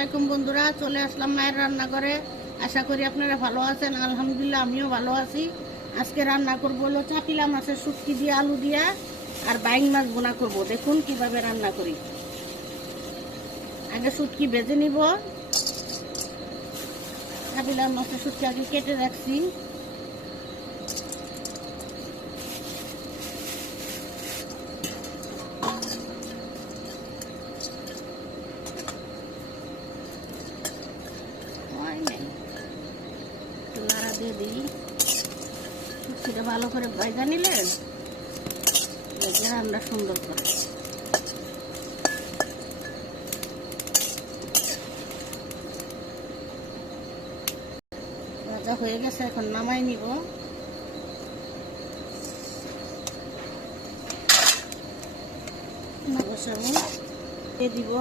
আলাইকুম বন্ধুরা, চলে আসলাম মায়ের রান্নাঘরে। আশা করি আপনারা ভালো আছেন। আলহামদুলিল্লাহ আমিও ভালো আছি। আজকে রান্না করবো হলো চাপিলা মাছের শুটকি দিয়ে আলু দিয়া আর বাইং মাছ বোনা করব। দেখুন কিভাবে রান্না করি। আগে শুটকি ভেজে নিব। চাপিলা মাছের শুটকি আগে কেটে রাখছি। নাড়া দিয়ে দিই। শুটকিটা ভালো করে ভাজা নিলে রান্না সুন্দর করে। ভাজা হয়ে গেছে, এখন নামাই নিব। দিয়ে দিব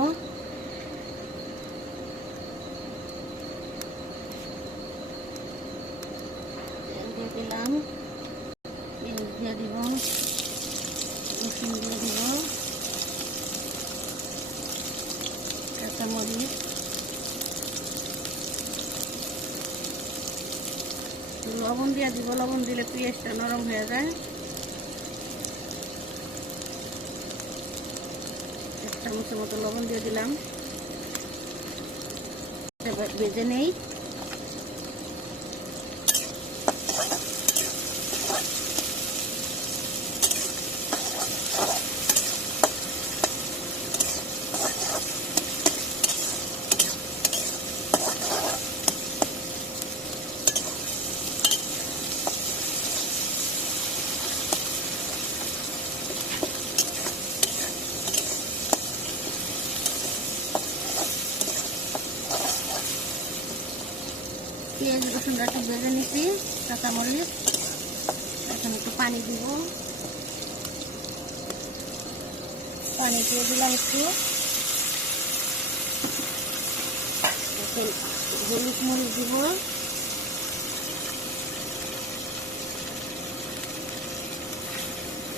দিলাম, পেঁয়াজ দিয়ে দিব, রসুন দিয়ে দিব, কাঁচামরিচ, লবণ দিয়ে দিব। লবণ দিলে পেঁয়াজটা নরম হয়ে যায়। এক চামচের মতো লবণ দিয়ে দিলাম। ভেজে নেই। পেঁয়াজ রসুনটা একটু ভেজে নিচ্ছি, কাঁচামরিচ। এখন একটু পানি দিব। পানি দিয়ে দিলাম একটু। হলুদ মরিচ দিব,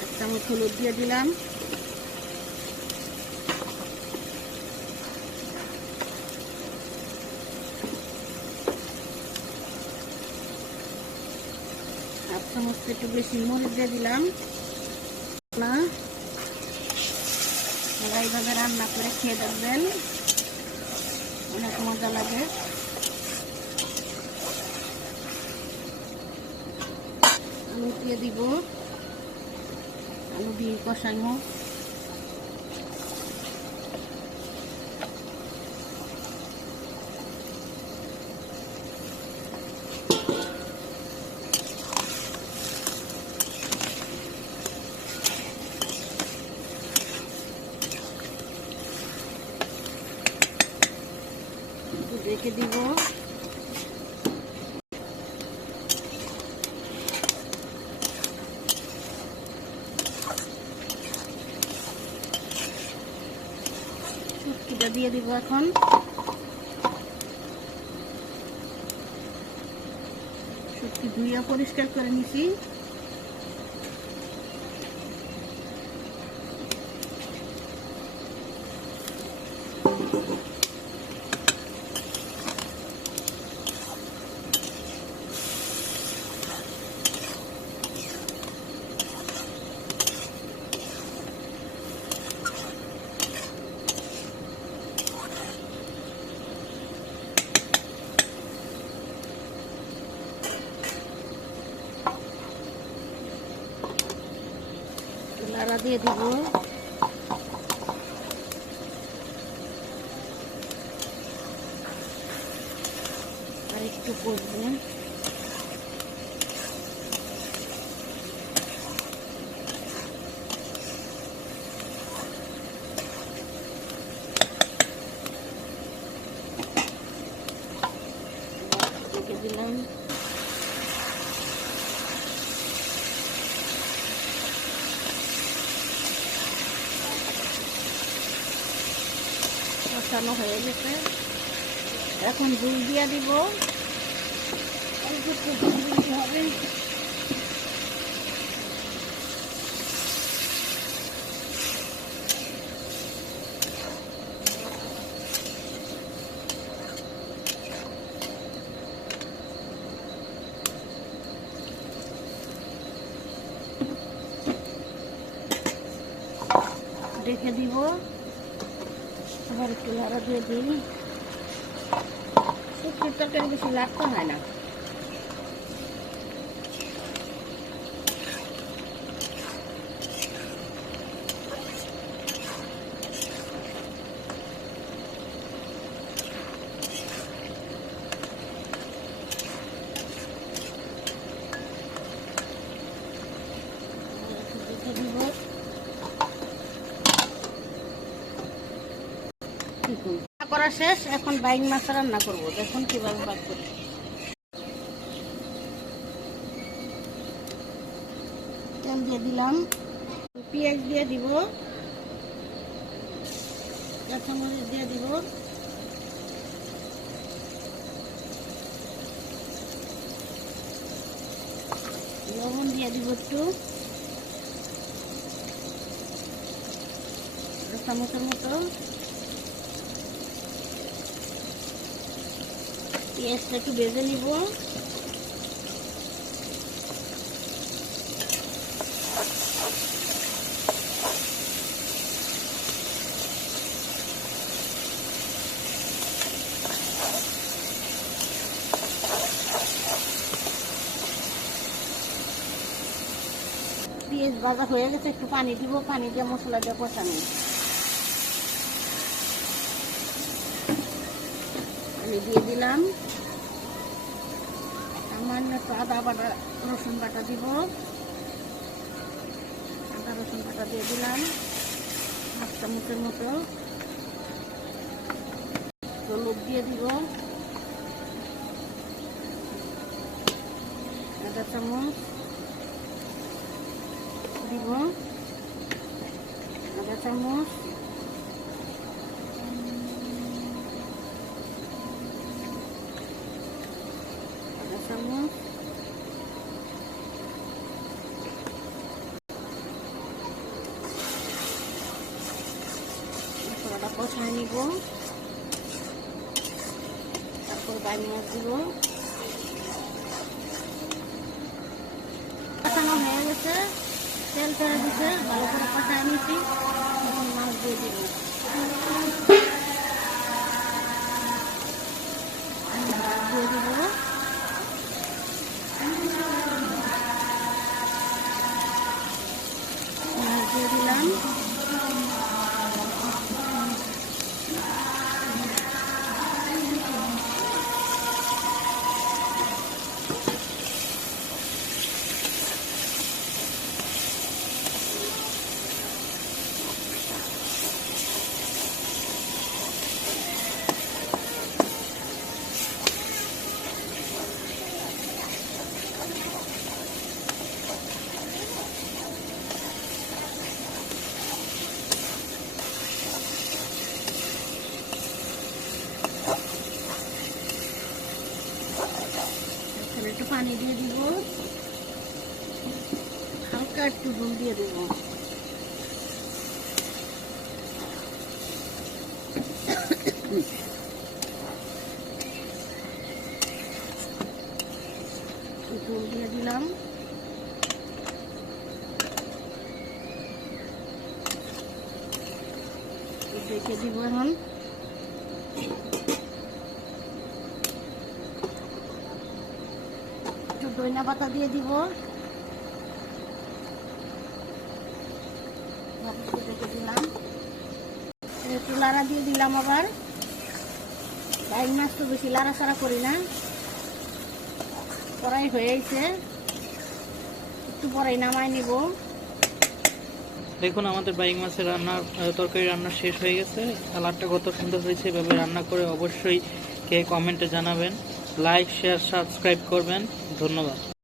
এক চামচ হলুদ দিয়ে দিলাম। এক চামচ একটু বেশি মরিচ দিয়ে দিলাম। না এইভাবে রান্না করে খেয়ে দেখবেন, অনেক মজা লাগে। আলু দিয়ে দিব, আলু দিয়ে কষানো। রেখে দিব। শুটকিটা দিয়ে দিব। এখন শুটকি ধুইয়া পরিষ্কার করে নিছি। নাড়া দিয়ে দিব। আর একটু কষবো। রেখে দিলাম। কষানো হয়ে গেছে, এখন দুধ দিয়ে দিব। হবে রেখে দিব। আবার একটু লাড়া দিয়ে দিই। শুটকির তরকারি বেশি লাগতে হয় না। করা শেষ, এখন বাইং মাছ রান্না করবো। দেখুন কিভাবে ভাগ করি। তেল দিয়ে দিলাম, পেঁয়াজ দিয়ে দিব, কাঁচামরিচ দিয়ে দিব, লবণ দিয়ে দিব একটু, চামচের মতো। পেঁয়াজটা একটু ভেজে নিব। পেঁয়াজ ভাজা হয়ে গেছে, একটু পানি দিব, পানি দিয়ে মশলাটা কষানো। পানি দিয়ে দিলাম, সামান্য একটু আদা বাটা রসুন বাটা দিব, আদা রসুন বাটা দিয়ে দিলাম 5 চামচের মতো। হলুদ দিয়ে দিব 1 চামচ দিব, 1 চামচ, চামচ, মশলাটা কষায় নিব। তারপর বাইং মাছ দিব। কষানো হয়ে গেছে, তেল ছেড়ে দিচ্ছে, ভালো করে কষায় নিচ্ছি। এখন মাছ দিয়ে দিব। দিয়ে দিব, দিয়ে দিলাম। একটু পানি দিয়ে দিব, হালকা একটু নুন দিয়ে দেব। নুন দিয়ে দিলাম, রেখে দিব। এখন ধনিয়া পাতা দিয়ে দিব, রেখে দিলাম, একটু লাড়া দিয়ে দিলাম। আবার বাইং মাছ তো বেশি লাড়াচাড়া করি না, কড়াই হয়েছে, একটু পরেই নামাই নিব। দেখুন আমাদের বাইং মাছের তরকারি রান্না শেষ হয়ে গেছে। কালারটা কত সুন্দর হয়েছে। এভাবে রান্না করে অবশ্যই কে কমেন্টে জানাবেন। লাইক, শেয়ার, সাবস্ক্রাইব করবেন। ধন্যবাদ।